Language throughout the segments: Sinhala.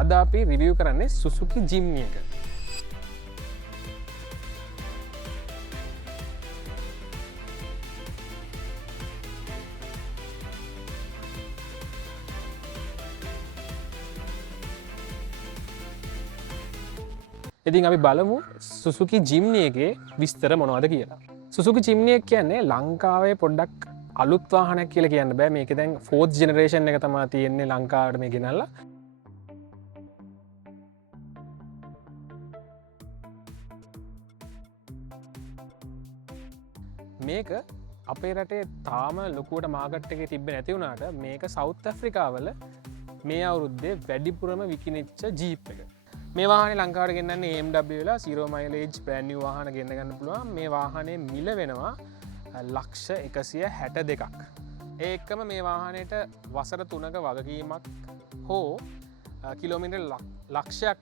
අද අපි රිවිව් කරන්නේ සුසුකි ජිම්නි එක. ඉතින් අපි බලමු සුසුකි ජිම්නි එකේ විස්තර මොනවද කියලා. සුසුකි ජිම්නි එක කියන්නේ ලංකාවේ පොඩ්ඩක් අලුත් වාහනයක් කියලා කියන්න බෑ. මේක දැන් 4th ජෙනරේෂන් එක තමයි තියෙන්නේ ලංකාවට මේ ගෙනල්ලා. මේක අපේ රටේ තාම ලොකුවට මාකට් එකේ තිබ්බේ නැති වුණාට මේක සවුත් ඇෆ්‍රිකාවල මේ අවුරුද්දේ වැඩිපුරම විකිනිච්ච ජීප් එක. මේ වාහනේ ලංකාවට ගෙන්නන්නේ AMW වල 0 mileage brand new වාහන ගෙන්න ගන්න පුළුවන්. මේ වාහනේ මිල වෙනවා ලක්ෂ 162ක්. ඒ එක්කම මේ වාහනේට වසර 3ක වගකීමක් හෝ කිලෝමීටර් ලක්ෂයක්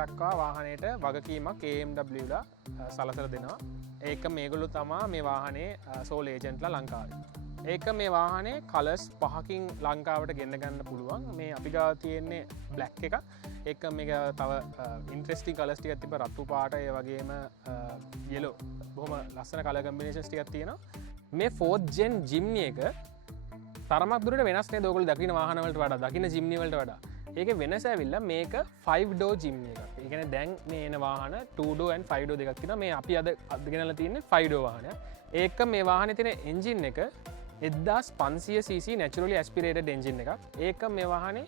දක්වා වාහනේට වගකීමක් AMW වල සලසලා දෙනවා. ඒක මේගොල්ලෝ තමා මේ වාහනේ සෝල් ඒජන්ට්ලා ලංකාවේ. ඒක මේ වාහනේ කලර්ස් 5කින් ලංකාවට ගෙන්න ගන්න පුළුවන්. මේ අපි ගාව තියෙන්නේ බ්ලැක් එක. ඒක මේක තව ඉන්ට්‍රෙස්ටිං කලර්ස් ටිකක් තිබ්බ රතු පාට ඒ වගේම යෙලෝ බොහොම ලස්සන කලර් කම්බිනේෂන්ස් ටිකක් තියෙනවා. මේ 4th gen Jimny එක තරමක් දුරට වෙනස් නේද ඔයගොල්ලෝ දකින්න වාහන වලට වඩා දකින්න Jimny වලට වඩා. ඒකේ වෙනස ඇවිල්ලා මේක 5 door Jimny එකක්. ඒ කියන්නේ දැන් මේ එන වාහන 2 door and 5 door දෙකක් තියෙනවා. මේ අපි අද ගෙනල්ලා තියෙන්නේ 5 door වාහනයක්. ඒක මේ වාහනේ තියෙන එන්ජින් එක 1500cc naturally aspirated engine එකක්. ඒක මේ වාහනේ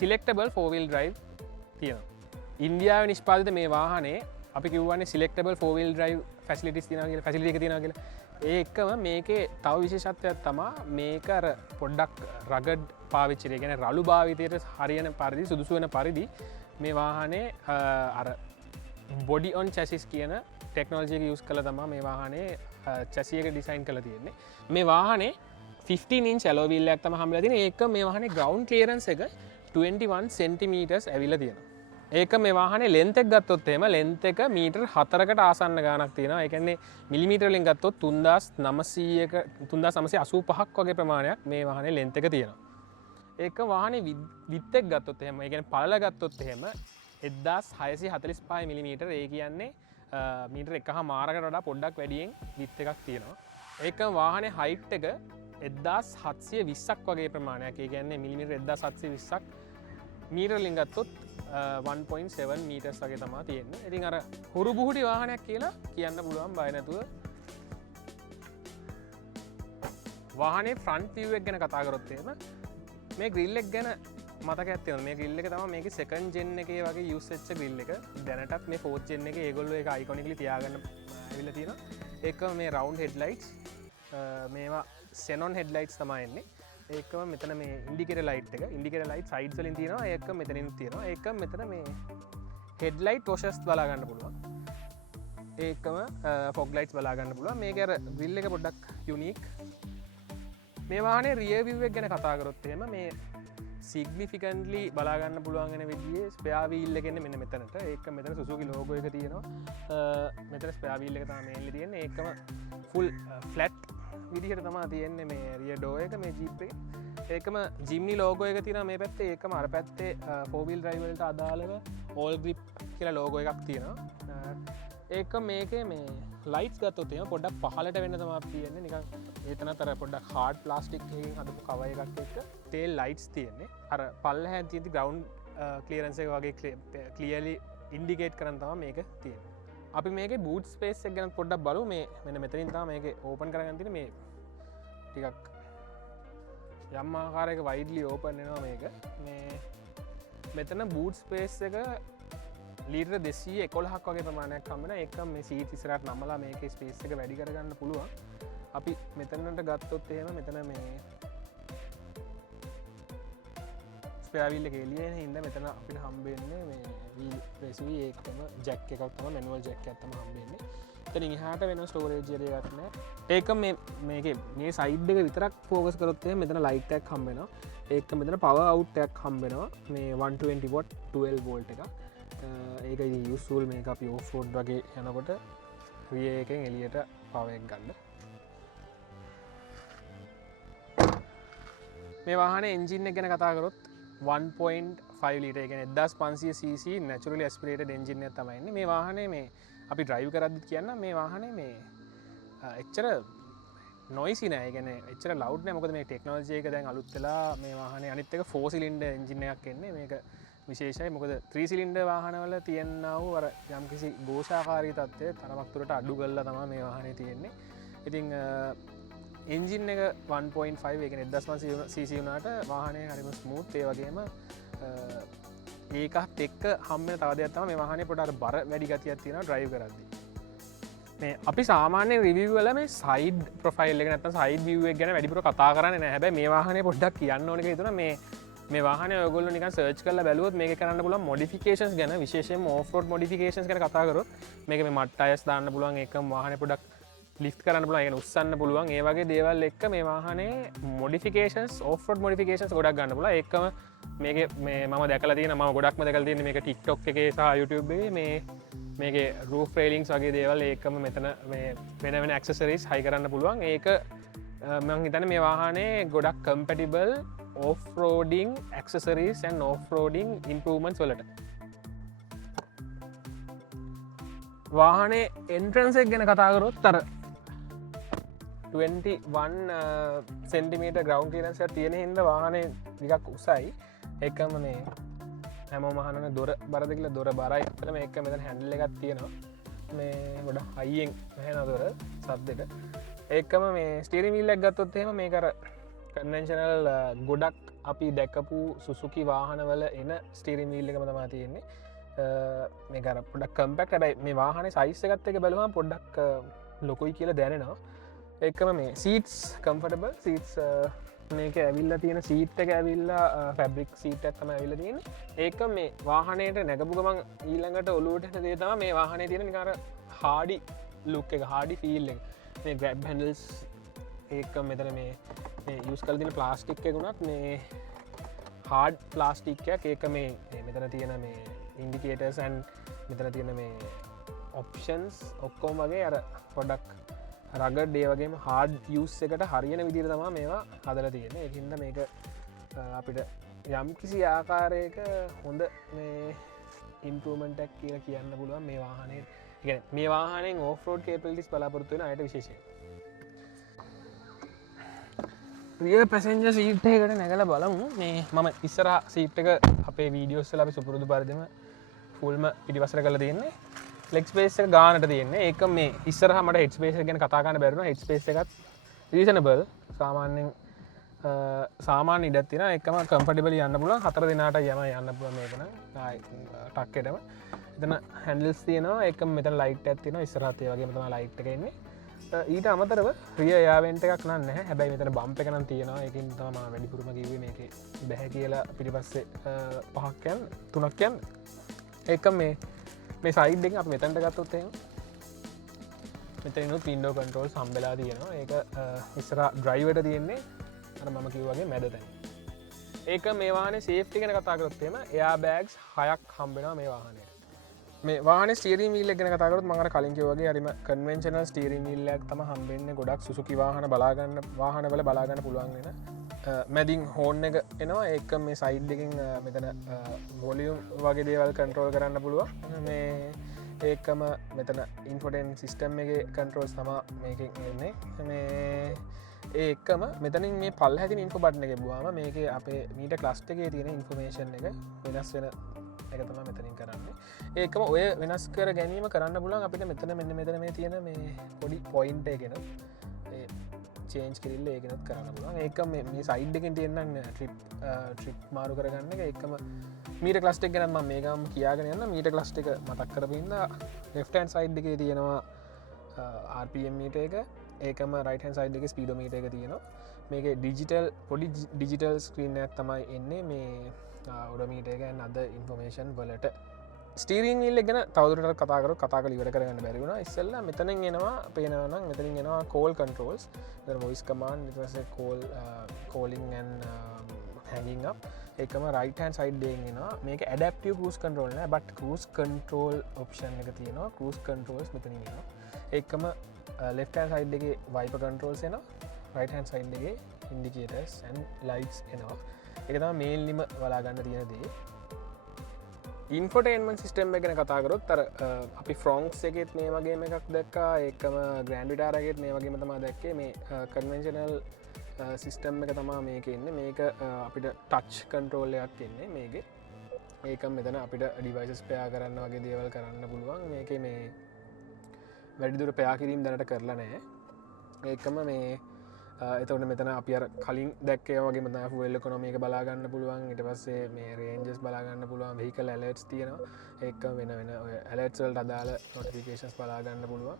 selectable 4 wheel drive තියෙනවා. ඉන්දියාවේ නිෂ්පාදිත මේ වාහනේ අපි කිව්වන්නේ selectable 4 wheel drive facilities තියෙනවා කියලා facility එක තියෙනවා කියලා. ඒ එක්කම මේකේ තව විශේෂත්වයක් තමයි මේක අර පොඩ්ඩක් රගඩ් පාවිච්චිය. ඒ කියන්නේ රළු භාවිතයට හරියන පරිදි සුදුසු වෙන පරිදි මේ වාහනේ අර body on chassis කියන ටෙක්නොලොජි එක යූස් කරලා තමයි මේ වාහනේ chassis එක ඩිසයින් කරලා තියෙන්නේ. මේ වාහනේ 15 inch alloy wheel එකක් තමයි හම්බෙලා තියෙන්නේ. ඒක මේ වාහනේ ground clearance එක 21 cm ඇවිල්ලා තියෙනවා. ඒක මේ වාහනේ ලෙන්ත් එක ගත්තොත් එහෙම ලෙන්ත් එක මීටර් 4කට ආසන්න ගාණක් තියෙනවා. ඒ කියන්නේ මිලිමීටර වලින් ගත්තොත් 3985ක් වගේ ප්‍රමාණයක් මේ වාහනේ ලෙන්ත් එක තියෙනවා. ඒක වාහනේ විඩ්ත් එක ගත්තොත් එහෙම ඒ කියන්නේ පළල ගත්තොත් එහෙම 1645 මිලිමීටර. ඒ කියන්නේ මීටර 1.5කට වඩා පොඩ්ඩක් වැඩියෙන් විඩ්ත් එකක් තියෙනවා. ඒක වාහනේ හයිට් එක 1720ක් වගේ ප්‍රමාණයක්. ඒ කියන්නේ මිලිමීටර 1720ක් මීටර වලින් ගත්තොත් 1.7 මීටර්ස් වගේ තමා තියෙන්නේ. ඉතින් අර හුරු බුහුටි වාහනයක් කියලා කියන්න පුළුවන් බය නැතුව. වාහනේ ෆ්‍රන්ට් view එක ගැන කතා කරොත් එහෙම මේ ග්‍රිල් එක ගැන මතකයක් තියෙනවා. මේ ග්‍රිල් එක තමයි මේකේ සෙකන්ඩ් ජෙන් එකේ වගේ යූස් වෙච්ච ග්‍රිල් එක. දැනටත් මේ 4th ජෙන් එකේ ඒගොල්ලෝ ඒක අයිකොනිකලි තියාගන්න ඇවිල්ලා තියෙනවා. ඒකම මේ රවුන්ඩ් හෙඩ්ලයිට්ස් මේවා සෙනොන් හෙඩ්ලයිට්ස් තමයි එන්නේ. ඒකම මෙතන මේ ඉන්ඩිකේටර් ලයිට් එක ඉන්ඩිකේටර් ලයිට් සයිඩ්ස් වලින් තියෙනවා. ඒක මෙතනින් තියෙනවා. ඒක මෙතන මේ හෙඩ්ලයිට් වොෂර්ස් බලා ගන්න පුළුවන්. ඒකම ෆොග් ලයිට්ස් බලා ගන්න පුළුවන්. මේක අර ග්‍රිල් එක පොඩ්ඩක් යුනික්. මේ වාහනේ රියර් view එක ගැන කතා කරොත් එහෙම මේ සිග්නිෆිකන්ට්ලි බලා ගන්න පුළුවන් වෙන විදිහේ ස්පෙයා වීල් එක එන්නේ මෙන්න මෙතනට. ඒක මෙතන සුසුකි ලෝගෝ එක තියෙනවා. මෙතන ස්පෙයා වීල් එක තමයි මේන්ලි තියෙන්නේ. ඒකම ෆුල් ෆ්ලැට් විදිහට තමා තියෙන්නේ මේ රියර් ඩෝර් එක මේ ජීප් එකේ. ඒකම Jimny ලෝගෝ එක තියෙනවා මේ පැත්තේ. ඒකම අර පැත්තේ 4 wheel drive වලට අදාළව all grip කියලා ලෝගෝ එකක් තියෙනවා. ඒක මේකේ මේ ලයිට්ස් ගත්තොත් එහෙම පොඩ්ඩක් පහළට වෙන්න තමයි තියෙන්නේ. නිකන් ඒතනත් අර පොඩ්ඩක් hard plastic එකකින් හදපු cover එකක් එක්ක tail lights තියෙන්නේ. අර පල්ලෙහාන් තියෙන ground clearance එක වගේ clearly indicate කරන් තමයි මේක තියෙන්නේ. අපි මේකේ boot space එක ගැන පොඩ්ඩක් බලමු. මේ මෙන්න මෙතනින් තමයි මේක open කරගන්න තියෙන්නේ. මේ ටිකක් යම් ආකාරයක widely open වෙනවා මේක. මේ මෙතන boot space එක ලීටර් 211ක් වගේ ප්‍රමාණයක් හම්බ වෙනවා. ඒක මේ සීට් ඉස්සරහට නමලා මේකේ ස්පේස් එක වැඩි කරගන්න පුළුවන්. අපි මෙතනට ගත්තොත් එහෙම මෙතන මේ ස්පෙයා වීල් එක එළියේ එන හින්දා මෙතන අපිට හම්බ වෙන්නේ මේ වීල් රෙසිවි ඒකම ජැක් එකක් තමයි මැනුවල් ජැක් එකක් තමයි හම්බ වෙන්නේ. එතනින් එහාට වෙන ස්ටෝරේජ් එකක් නැහැ. ඒක මේකේ මේ සයිඩ් එක විතරක් ફોකස් කරොත් එහෙම මෙතන ලයිට් එකක් හම්බ වෙනවා. ඒක මෙතන පවර් අවුට් එකක් හම්බ වෙනවා. මේ 120 watt 12 volt එකක්. ඒක ඉතින් යූස්ෆුල් මේක අපි ඕෆ් රෝඩ් වගේ යනකොට රියර් එකෙන් එළියට පවර් එක ගන්න. මේ වාහනේ එන්ජින් එක ගැන කතා කරොත් 1.5 5 ලීටර් කියන්නේ 1500 cc naturally aspirated engine එකක් තමයි ඉන්නේ මේ වාහනේ මේ අපි drive කරද්දිත් කියන්න මේ වාහනේ මේ එච්චර noisy නෑ. ඒ කියන්නේ එච්චර loud නෑ. මොකද මේ technology එක දැන් අලුත් වෙලා මේ වාහනේ අනිත් එක 4 cylinder engine එකක් එන්නේ. මේක විශේෂයි. මොකද 3 cylinder වාහනවල තියෙනා වූ අර යම්කිසි ഘോഷාකාරී තත්ත්වය තරමක් දුරට අඩු කරලා තමයි මේ වාහනේ තියෙන්නේ. ඉතින් එන්ජින් එක 1.5 ඒ කියන්නේ 1500 cc වුණාට වාහනේ හරිම ස්මූත්. ඒ වගේම ඒකත් එක්ක හම්බෙන තව දෙයක් තමයි මේ වාහනේ පොඩ්ඩක් බර වැඩි ගතියක් තියෙනවා drive කරද්දී. මේ අපි සාමාන්‍යයෙන් රිවිව් වල මේ සයිඩ් ප්‍රොෆයිල් එක නැත්නම් සයිඩ් view එක ගැන වැඩිපුර කතා කරන්නේ නැහැ. හැබැයි මේ වාහනේ පොඩ්ඩක් කියන්න ඕනේ කියලා හිතුණා. මේ වාහනේ ඔයගොල්ලෝ නිකන් සර්ච් කරලා බැලුවොත් මේක කරන්න පුළුවන් මොඩිෆිකේෂන්ස් ගැන, විශේෂයෙන්ම ඕෆ් රෝඩ් මොඩිෆිකේෂන්ස් ගැන කතා කරොත් මේක මේ මඩ් ටයර්ස් දාන්න පුළුවන්, ඒකම වාහනේ පොඩ්ඩක් ලිෆ්ට් කරන්න පුළුවන්, ඒ කියන්නේ උස්සන්න පුළුවන්. ඒ වගේ දේවල් එක්ක මේ වාහනේ මොඩිෆිකේෂන්ස්, ඕෆ් රෝඩ් මොඩිෆිකේෂන්ස් ගොඩක් ගන්න පුළුවන්. ඒකම මේකේ මේ මම දැකලා තියෙනවා, මම ගොඩක්ම දැකලා තියෙන්නේ මේක TikTok එකේ සහ YouTube එකේ මේකේ roof railings වගේ දේවල් ඒකම මෙතන මේ වෙන accessories high කරන්න පුළුවන්. ඒක මම හිතන්නේ මේ වාහනේ ගොඩක් compatible off-roading accessories and off-roading improvements වලට. වාහනේ entrance එක ගැන කතා කරොත් අර 21 cm ground clearance එකක් තියෙන හින්දා වාහනේ ටිකක් උසයි. ඒකම මේ හැමෝම අහනනේ දොර බරද කියලා. දොර බරයි. අපිට මේක මෙතන හැන්ඩල් එකක් තියෙනවා. මේ ගොඩ හයියෙන් වැහෙන දොර සද්දෙට. ඒකම මේ ස්ටියරින් වීල් එක ගත්තොත් එහෙම මේක අර කන්වෙන්ෂනල් ගොඩක් අපි දැකපු සුසුකි වාහනවල එන ස්ටියරින් වීල් එකම තමයි තියෙන්නේ. මේක අර පොඩ්ඩක් කම්පැක්ට්. හැබැයි මේ වාහනේ සයිස් එකත් එක්ක බැලුවම පොඩ්ඩක් ලොකුයි කියලා දැනෙනවා. ඒකම මේ සීට්ස් කම්ෆර්ටබල් සීට්ස්. මේක ඇවිල්ලා තියෙන සීට් එක ඇවිල්ලා ෆැබ්‍රික් සීට් එකක් තමයි ඇවිල්ලා තියෙන්නේ. ඒක මේ වාහනේට නැගපු ගමන් ඊළඟට ඔලුවට එන දේ තමයි මේ වාහනේ තියෙන නිකන් අර හාඩි ලුක් එක, හාඩි ෆීල් එක. මේ ග්‍රැබ් හැන්ඩල්ස් ඒක මෙතන මේ යූස් කරලා තියෙන ප්ලාස්ටික් එක උනත් මේ හાર્ඩ් ප්ලාස්ටික් එකක්. ඒක මේ මෙතන තියෙන මේ ඉන්ඩිකේටර්ස් and මෙතන තියෙන මේ ඔප්ෂන්ස් ඔක්කොම වගේ අර පොඩක් රගඩ් ඒ වගේම හાર્ඩ් යූස් එකට හරියන විදිහට තමයි මේවා හදලා තියෙන්නේ. ඒකින්ද මේක අපිට යම්කිසි ආකාරයක හොඳ මේ ඉම්ප්‍රූව්මන්ට් එකක් කියලා කියන්න පුළුවන් මේ වාහනේ. ඒ කියන්නේ මේ වාහනයෙන් ඕෆ් රෝඩ් කේපබිලිටිස් බලාපොරොත්තු වෙන අයට විශේෂයෙන්. රියර් පැසෙන්ජර් සීට් එකකට නැගලා බලමු. මේ මම ඉස්සරහා සීට් එක අපේ වීඩියෝස් වල අපි සුපුරුදු පරිදිම ෆුල්ම පිටිපස්සට කරලා තියෙන්නේ. ලෙග් ස්පේස් එක ගානට තියෙන්නේ. ඒක මේ ඉස්සරහා මට හෙඩ් ස්පේස් එක ගැන කතා කරන්න බැරි වුණා. හෙඩ් ස්පේස් එකත් රීසනබල්. සාමාන්‍යයෙන් සාමාන්‍ය ඉඩක් තියෙනවා. ඒකම කම්ෆර්ටබලි යන්න පුළුවන්. 4 දෙනාට යන්න පුළුවන් මේක නම්. ආයි ටක්කෙටම. එතන හැන්ඩල්ස් තියෙනවා. ඒකම මෙතන ලයිට් එකක් තියෙනවා. ඉස්සරහත් ඒ වගේම තමයි ලයිට් එක එන්නේ. ඊට අමතරව රිය එයාවෙන්ට් එකක් නම් නැහැ. හැබැයි මෙතන බම්ප් එක නම් තියෙනවා. ඒකින් තමයි මම වැඩිපුරම කිව්වේ මේකේ බැහැ කියලා පිටිපස්සේ 5ක් යන්න 3ක් යන්න. ඒක මේ සයිඩ් එක අපි මෙතනට ගත්තොත් එහෙනම් මෙතනිනුත් වින්ඩෝ කන්ට්‍රෝල්ස් හම්බෙලා තියෙනවා. ඒක ඉස්සරහා ඩ්‍රයිවර්ට තියෙන්නේ අර මම කිව්වා වගේ මැද තැන. ඒක මේ වාහනේ සේෆ්ටි ගැන කතා කරොත් එහෙම එයා බෑග්ස් 6ක් හම්බෙනවා මේ වාහනේට. මේ වාහනේ ස්ටියරින් වීල් එක ගැන කතා කරොත් මම අර කලින් කිව්වා වගේ හරිම කන්වෙන්ෂනල් ස්ටියරින් වීල් එකක් තමයි හම්බෙන්නේ. ගොඩක් සුසුකි වාහනවල බලා ගන්න පුළුවන් වෙන මැදින් හෝන් එක එනවා. ඒක මේ සයිඩ් එකෙන් මෙතන වොලියුම් වගේ දේවල් කන්ට්‍රෝල් කරන්න පුළුවන්. මේ ඒකම මෙතන ඉන්ෆෝටේන් සිස්ටම් එකේ කන්ට්‍රෝල්ස් තමයි මේකෙන් එන්නේ. මේ ඒකම මෙතනින් මේ පල්ලෙහා තියෙන ඉන්ෆෝ බටන් එක ගිහුවාම මේකේ අපේ මීටර් ක්ලස්ටර් එකේ තියෙන ඉන්ෆර්මේෂන් එක වෙනස් වෙන එක තමයි මෙතනින් කරන්නේ. ඒකම ඔය වෙනස් කර ගැනීම කරන්න පුළුවන් අපිට මෙතන මෙන්න මෙතන මේ තියෙන මේ පොඩි පොයින්ට් එකගෙන ඒ චේන්ජ් කිරිල්ල ඒකනත් කරන්න පුළුවන්. ඒක මේ සයිඩ් එකෙන් තියෙන ට්‍රිප් මාරු කරගන්න එක. ඒකම මීටර් ක්ලස්ටර් එක ගැන මම මේකම කියාගෙන යන්න. මීටර් ක්ලස්ටර් එක මතක් කරපින්න left hand side එකේ තියෙනවා RPM මීටර් එක. ඒකම right hand side එකේ ස්පීඩෝමීටර් එක තියෙනවා. මේකේ ඩිජිටල් පොඩි ඩිජිටල් ස්ක්‍රීන් එකක් තමයි එන්නේ මේ ඔඩෝමීටර් එක and other information වලට. ස්ටීරින් වීල් එක ගැන තවදුරටත් කතා කරලා ඉවර කරගන්න බැරි වුණා. ඉස්සෙල්ලා මෙතනින් එනවා පේනවා නම් මෙතනින් එනවා කෝල් කන්ට්‍රෝල්ස්. එතන වොයිස් කමාන්ඩ් ඊට පස්සේ කෝලින් and hanging up. ඒකම right hand side එකෙන් එනවා. මේක adaptive cruise control නෑ but cruise control option එක තියෙනවා. cruise controls මෙතනින් එනවා. ඒකම left hand side එකේ wiper controls එනවා. right hand side එකේ indicators and lights එනවා. ඒක තමයි මේන්ලිම බලා ගන්න තියෙන දේ. ඉන්ෆෝටේන්මන් සිස්ටම් එක ගැන කතාකරොත් අර අපි ෆ්‍රොන්ක්ස් එකෙත් මේ වගේම එකක් දැක්කා එකම ග්‍රන්ඩිටාරගෙත් මේ වගේම තමා දැක්කේ මේ කන්වෙන්ශනල් සිිස්ටම් එක තමා මේක එන්න මේක අපිට ටච් කන්ට්‍රෝල්ලයක් එන්නේ මේක ඒකම් මෙතන අපිට ඩිවයිසස් පයා කරන්න වගේ දේවල් කරන්න පුළුවන් මේක මේ වැඩිදුර පයා කිරීම් දැනට කරලා නෑ ඒකම මේ එතවට මෙතන අප කලින් දැක්කේවගේ මත ෆුවල්ල කොනොමේක බලාගන්න පුළුවන් ඉට පස්සේ මේ රේන්ජස් බලාගන්න පුළුවන් වෙහිකල් ඇලට්ස් තියෙනවා ඒක වෙන වෙන ඇලට්වල්ට අදාල නොටිකේශන්ස් බලාගන්න පුළුවන්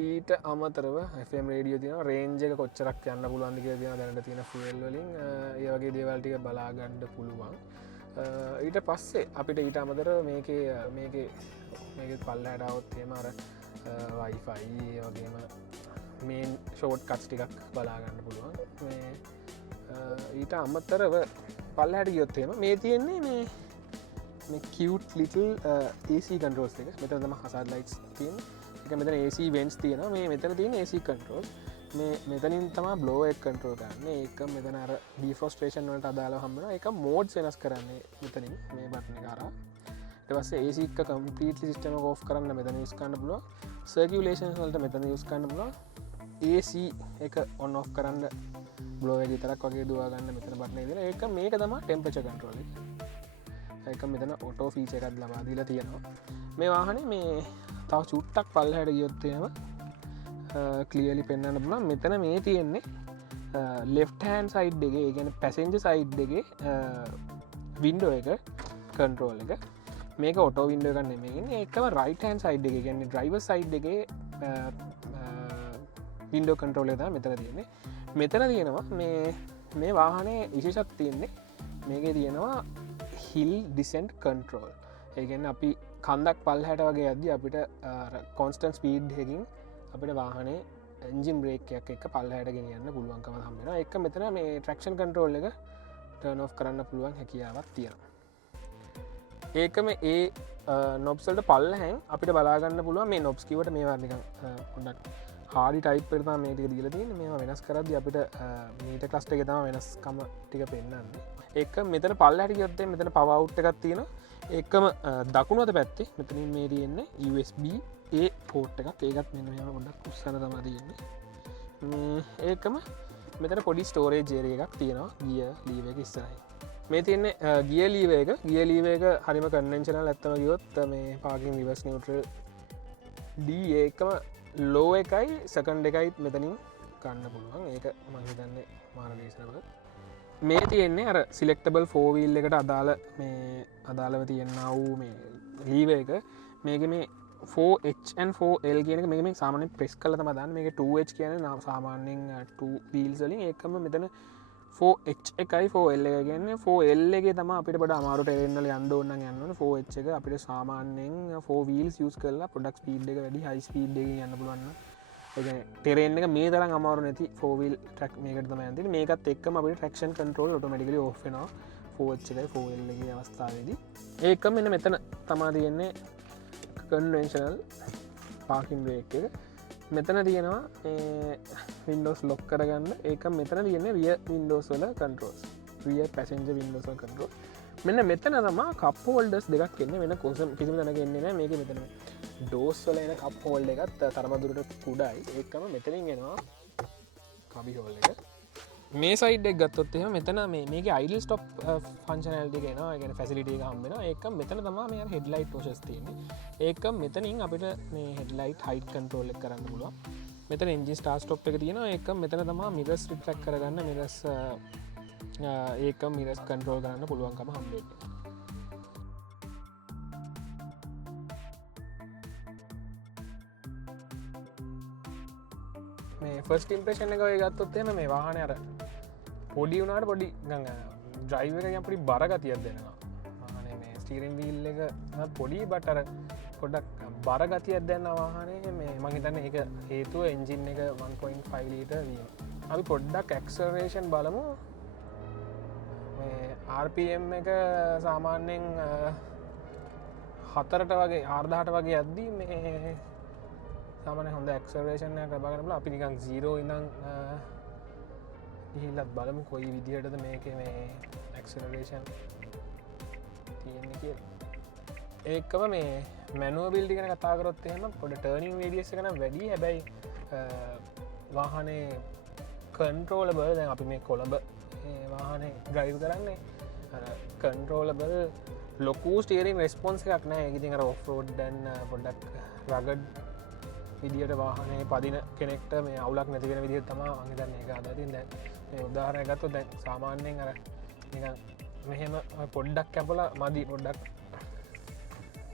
ඊට අමතරව FM රේඩියෝ තින රේන්ජක කොච්චරක් යන්න පුළුවන් දික තින දැනට තියෙන ෆුවල් වලින් ඒවගේ දේවල්ටික බලාගන්න පුළුවන් ඊට පස්සේ අපිට ඊට අමතර මේක පල්ල හැඩාවත් තේමර වයිෆයි වගේම මේන් ෂෝට් කට්ස් ටිකක් බලාගන්න පුළුවන් ඊට අමතරව පල්ල හැට ගියොත්තේම මේ තියෙන්නේ මේ කිවට් ලිටල් AC කන්ටරෝස් එක මෙතන තම හසාද ලයිටස් තියෙන් එක මෙතන AC වෙන්ස් තියෙන මේ මෙතන තියෙන AC කන්ටරෝල් මේ මෙතනින් තම බ්ලෝ එක් කන්ටරෝල් කරන්න එක මෙතන අර ඩීෆෝස්ට්‍රේෂන් වලට අදාලා හම්බෙන එක මෝඩ් වෙනස් කරන්නේ මෙතනින් මේ බටන කාරා ටවස්සේ ඒසික කම්පීටලි සිස්ටම ඕෆ් කරන්න මෙතන යස්කන්න පුළුව සර්කියලේෂන් වලට මෙතන යස්කන්න පුළුව AC එක ඔන් ඔෆ් කරන්න බ්ලෝවගේ තරක් වගේ දවාගන්න මෙතන බටන දෙන එක මේක තම ටෙම්පච කන්ට්‍රෝල එක මෙතන ඔටෝ ෆීච එකත් ලබා දීලා තියෙනවා මේ වාහන මේ තව චුට්ටක් පල් හැට ගියොත්තයම කලියලි පෙන්න්න පුල මෙතන මේ තියෙන්නේ ලෙෆ්ටහන් සයිඩ් එකගේ ගැන පැසෙන්ජ සයිඩ් එකගේ වින්ඩෝ එක කන්ට්‍රෝල් එක මේක ඔටෝ වින්ඩ ගන්න මේ එකම රයිටහන් සයිඩ් එක ගැන්නේ ඩ්‍රයිව සයිඩ් එකගේ වින්ඩෝ කන්ට්‍රෝල ද මෙතන තියෙන්නේ මෙතන තියෙනවා මේ වාහනේ විශේෂත් තියෙන්නේ මේක තියෙනවා හිල් ඩිසෙන්ට් කන්ට්‍රෝල් ඒගැන්න අපි කන්දක් පල් හැට වගේ අද අපිට කොන්ස්ටන් ස්පීඩ් හැකින් අපිට වාහනේ එන්ජිම් බ්‍රේක්යක් එක පල් හැට ගෙනියන්න පුළුවන්කම හම්බෙන එක මෙතන මේ ට්‍රක්ෂන් කන්ට්‍රෝල් එක ටර්න් ඔෆ් කරන්න පුළුවන් හැකියාවක් තියෙනවා ඒකම ඒ නොබ්සල්ට පල්ල හැන් අපිට බලාගන්න පුළුව මේ නොබ්ස්කිවට මේ වර්නික හොඩක් හාඩි ටයිප් පෙරතා මේටික දීල තියෙන මේ වෙනස් කරද අපිට මීට කස්ට එක තම වෙනස්කම ටික පෙන්න්න එක මෙතන පල්ලට ගොත්තේ මෙතන පවවුට් එකක් තියෙන ඒකම දකුණුවත පැත්තේ මෙතනින් මේ තියෙන්නේ USB ඒ පෝට් එකක් ඒකත් මෙන්න ගොඩක් උත්සන තම තියෙන්නේ ඒකම මෙතන පොඩි ස්ටෝරේ ජේරය එකක් තියෙනවා ගිය ලීව එක ඉස්සරයි මේ තියන්නේ ගිය ලීව එක ගිය ලීව එක හරිම කන්වෙන්ශනල් ඇත්තම ගියොත් මේ පාකින් විවස් නිියටරල් ඩ ඒකම ලෝ එකයි සකන්ඩ එකයිත් මෙතනින් කන්න පුළුවන් ඒක මහිතන්නේ මාරදේශනව මේ තියෙන්නේ අර සිලෙක්ටබල් ෆෝවීල් එකට අදාළ මේ අදාළව තියෙන්න්න වූ මේ ලීව එක මේක මේ 4H4L කියන මේ සාමානෙන් ප්‍රෙස් කල තම දන්න මේක 2H කියන නම් සාමාන්‍යෙන් 2 වීල්සලින් ඒකම මෙතන 4H එකයි 4L එක ගන්න 4L එක තම අපිට බට අමාරුට එරන්නල අන්ඩ ඔන්න ගන්න 4H එක අපිට සාමාන්‍යෙන් 4වීල්ස් යස් කරලා පොඩක් ස්පීඩ් එක වැඩි හයි ස්පීඩ් එක යන්න පුළුවන්න ටෙරෙන් එක මේ තරම් අමාරු නැති ෆෝවිල් ටක් මේකට තම ඇති මේකත් එක්ම අපට ටක්ෂන් කන්ට්‍රෝල් ොටමටිකල ඔෆෙනවා 4H එකයි 4L එක අවස්ථාවේදී ඒකම මෙන්න මෙතන තමා තියෙන්නේ කන්වෙන්ශනල් පාකින් බ්‍රේක් එක මෙතන තියෙනවා වින්ඩෝස් ලොක් කරගන්න ඒක මෙතන තියෙන විය වින්ඩෝස් වල කන්ට්‍රෝස් විය පැසෙන්ජ වින්ඩෝස් කන්ට්‍රෝල් මෙන්න මෙතන තමා කප්හෝල්ඩස් දෙකක් එන්න වෙන කොසම් කිසිම තැනක එන්නේ මේක මෙතන ඩෝස් වල එන කප්හෝල්ඩ එකත් තරමදුරට කුඩයි ඒකම මෙතනින් එනවා කබි හෝල් එක මේ සයිඩ්ක් ගත්තොත් එම මෙතන මේක අයිඩල් ස්ටොප් ෆංශනල්ටි ගෙන ගෙන ෆැසිලිටිය හම්බෙන ඒක මෙතන තම මේ හෙඩ්ලයිට් පෝෂස් තියන ඒක මෙතනින් අපිට මේ හෙඩ්ලයිට් හයිට් කන්ට්‍රෝල් එක කරන්න පුළුව මෙතන එන්ජි ස්ටා ස්ටොප් එක තියෙන ඒක මෙතන තමා මිරස් රිට්‍රක් කරගන්න මිරස් ඒක මිරස් කන්ට්‍රෝල් කරන්න පුළුවන්කම හම්බේ මේ ෆස්ට ඉම්ප්‍රේෂණ එක ඔය ගත්තොත්තේම මේ වාහන අර පොඩි වුණට පොඩි ගඟ ඩ්‍රයිව එක පොඩි බරගතියක් දෙනවා මේ ස්ටීරෙන් වීල් එක පොඩි බටර පොඩක් බරගතියක් දෙන්න වාහනේ මේ මහිතන්න එක හේතුව එන්ජින් එක 1.5 ලීට වීම අපි පොඩ්ඩක් ඇක්සරේෂන් බලමු මේ RPM එක සාමාන්‍යෙන් 4ට වගේ ආර්ධහට වගේ අද්දී මේ සාමන හොඳ එක්සරේෂන්ය කරබගනල අපි නිකං 0 ඉඳං හිල්ලත් බලමු කොයි විදිහටද මේක මේ ඇක්සරේෂන් තියෙන කිය ඒකම මේ මැනුව බිල්ඩි කන කතාකරොත් එහෙම පොඩ ටර්නිින් වේඩියස කන වැඩි හැබැයි වාහනේ කන්ට්‍රෝලබල් දැන් අපි මේ කොළඹ වාහනේ ග්‍රයිව් කරන්නේ කන්ට්‍රෝලබල් ලොකු ස්ටේරින් රෙස්පොන්ස් එකක් නෑ ඉතින් අර ඔෆ්රෝඩ් දැන් පොඩ්ඩක් රගඩ් විදිට වාහනේ පදින කෙනෙක්ට මේ අවුලක් නැතිවෙන විදිහට තමා අඟදන්න එක අදතින් දැන් මේ උදාහරණය ගත්තු දැන් සාමාන්‍යයෙන් අර මෙහෙම පොඩ්ඩක් කැපල මදි පොඩ්ඩක්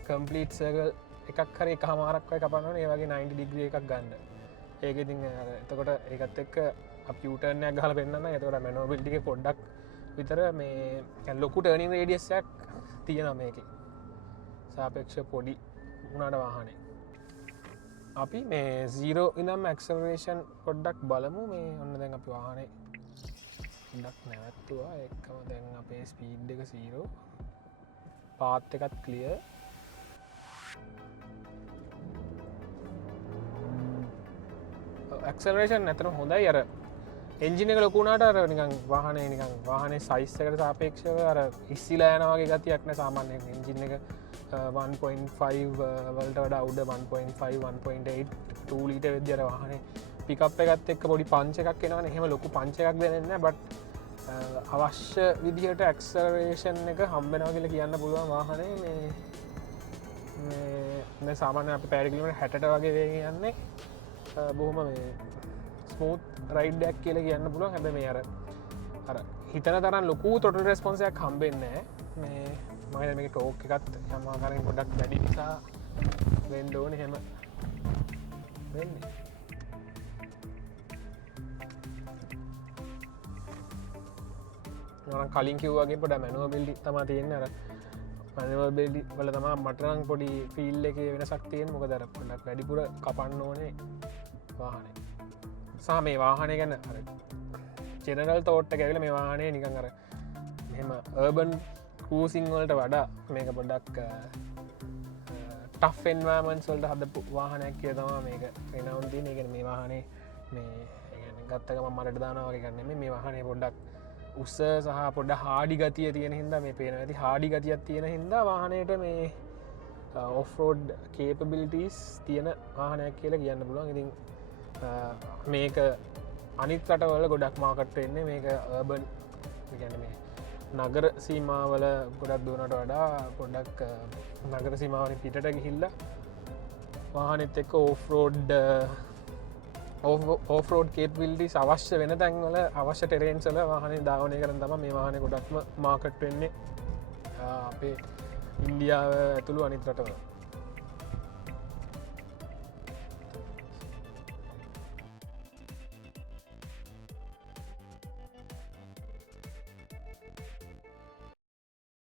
කම්පලීට් සර්කල් එකක් හරි එක හමාරක්වය කපන්නන ඒ වගේ 90 ඩිග්‍රිය එකක් ගන්න ඒක ඉතින් එතකොට ඒකත් එක්ක අපියුටර්නයක් ගහල පෙන්න්න එතකොට මැනෝබිල්ටික පොඩ්ඩක් විතර මේ ලොකු ටර්නින් රේඩියස්සයක් තියෙන මේක සාපේක්ෂ පොඩි උනාට වාහනේ අපි මේ සීරෝ ඉනම් ඇක්සලරේෂන් පොඩ්ඩක් බලමු මේ ඔන්න දැන් අපි වාහනේ ඩක් නැවත්තුවා එක්කම දැන් අපේ ස්පීඩ් එක සීරෝ පාත් එකත් කලිය ඇක්සලරේෂන් නැතන හොඳයි අර එන්ජින එක ලොකුණාට අර නිකන් වාහනේ නිකන් වාහනේ සයිස් එකට සාපේක්ෂව අර ඉස්සිලා යනවා වගේ ගතියක් නෑ සාමාන්‍යයෙන් එන්ජින් එක 1.5 වලට වඩා උඩ 1.5 1.8 2 ලීටර් වෙද්දී අර වාහනේ පිකප් එකත් එක්ක පොඩි පංච් එකක් එනවනේ එහෙම ලොකු පංච් එකක් දෙන්නේ නැහැ බට් අවශ්‍ය විදිහට ඇක්සලරේෂන් එක හම්බ වෙනවා කියලා කියන්න පුළුවන් වාහනේ මේ සාමාන්‍යයෙන් අපි පැය කිලෝමීටර් 60ට වගේ වේගෙන් යන්නේ බොහොම මේ ස්මූත් රයිඩ් එකක් කියලා කියන්න පුළුවන් හැබැයි මේ අර හිතන තරම් ලොකු ටොටල් රෙස්පොන්ස් එකක් හම්බෙන්නේ නැහැ මේ මම මේක ටෝක් එකත් යම් ආකාරයෙන් පොඩ්ඩක් වැඩි නිසා වෙන්න ඕනේ එහෙම වෙන්නේ මම කලින් කිව්වා වගේ පොඩ මැනුවල් බිල්ඩි තමයි තියෙන්නේ අර මැනුවල් බිල්ඩි වල තමයි මට නම් පොඩි ෆීල් එකේ වෙනසක් තියෙන්නේ මොකද අර පොඩ්ඩක් වැඩිපුර කපන්න ඕනේ වාහනේ සහ මේ වාහනේ ගැන අර ජෙනරල් තෝට් එක ඇවිල්ලා මේ වාහනේ නිකන් අර මෙහෙම අර්බන් කූසිං වලට වඩා මේක පොඩ්ඩක් ටෆ් එන්වයරන්මන්ට්ස් වලට හදපු වාහනයක් කියලා තමයි මේක වෙනවුන් තියෙන්නේ. ඒ කියන්නේ මේ වාහනේ මේ කියන්නේ ගත්ත ගමන් මරට දානවා වගේ ගන්න නෙමෙයි මේ වාහනේ පොඩ්ඩක් උස සහ පොඩ්ඩක් හාඩි ගතිය තියෙන හින්දා මේ පේනවා ඇති හාඩි ගතියක් තියෙන හින්දා වාහනේට මේ ඔෆ් රෝඩ් කේපබිලිටිස් තියෙන වාහනයක් කියලා කියන්න පුළුවන්. ඉතින් මේක අනිත් රටවල ගොඩක් මාකට් වෙන්නේ මේක අර්බන් කියන්නේ මේ නගර සීමාවල ගොඩක් දුවනට වඩා පොඩ්ඩක් නගර සීමාවලින් පිටට ගිහිල්ලා වාහනෙත් එක්ක ඕෆ්රෝඩ් කේපබිලිටිස් අවශ්‍ය වෙන තැන්වල අවශ්‍ය ටෙරේන්ස් වල වාහනේ ධාවනය කරන තමයි මේ වාහනේ ගොඩක්ම මාකට් වෙන්නේ අපේ ඉන්දියාව ඇතුළු අනිත් රටවල.